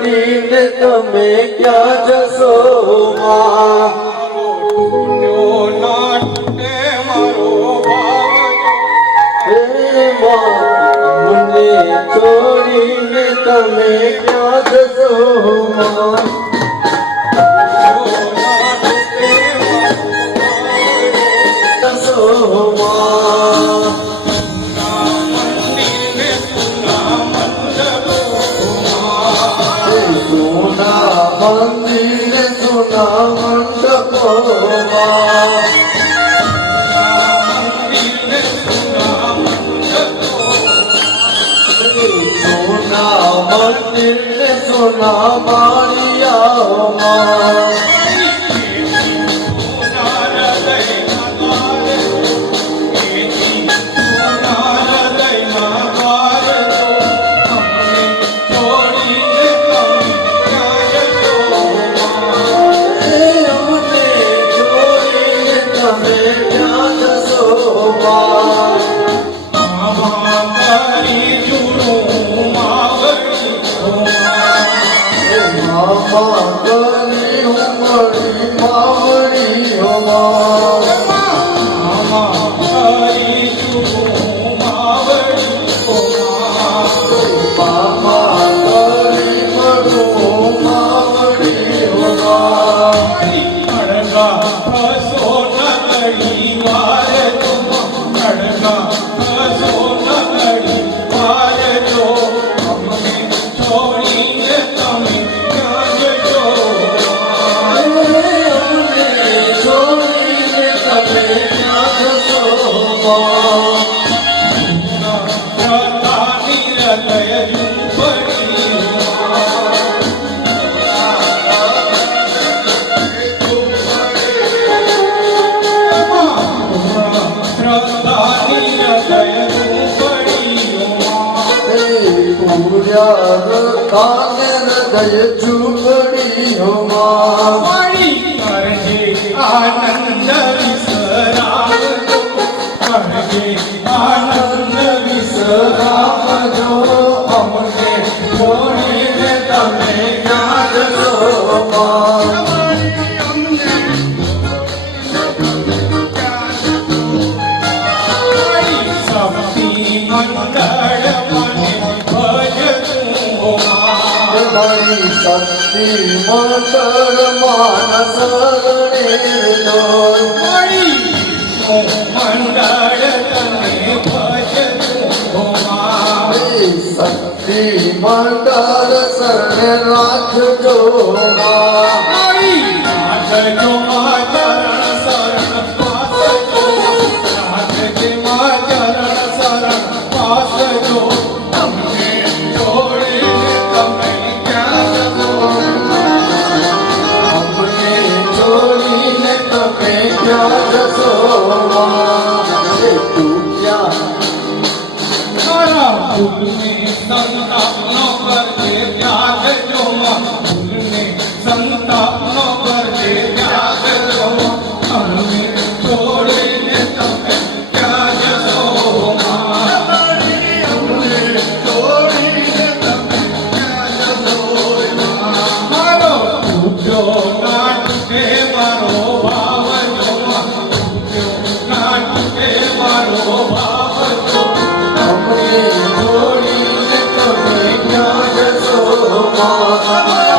છોડીને તમે ક્યાં જશો માં? મને છોડીને તમે ક્યાં જશો માં? મંદિર સુના મંડપોમાં સોના માળિયામાં હૃદય ઝૂંપડીઓમાં આનંદ વિસરાવજો, આનંદ વિસરાવજો, અમને છોડીને તમે ક્યાં જશો માં? શક્તિ મંગળ માનસ મંગળ તને શક્તિ મંગળ શરણે રાખજો રાખજો મા ચરણ શરણ પાસજો, રાખજે મા ચરણ શરણ પાસજો, તમને છોડીને તમે ક્યાં જશો? અમને છોડીને તમે ક્યાં જશો તું ક્યાં ભૂલને સંતાપ ન કરજે ત્યાગજો માં, ભૂલને સંતાપ ન કરજે ત્યાગજો માં, અમને છોડીને તમે ક્યાં જશો માં? અમને છોડીને તમે ક્યાં જશો માં? મારો તૂટ્યો નાટકે મારો ભાવજો માં, તૂટ્યો નાટકે મારો ભાવજો, છોડીને તમે ક્યાં જશો માં?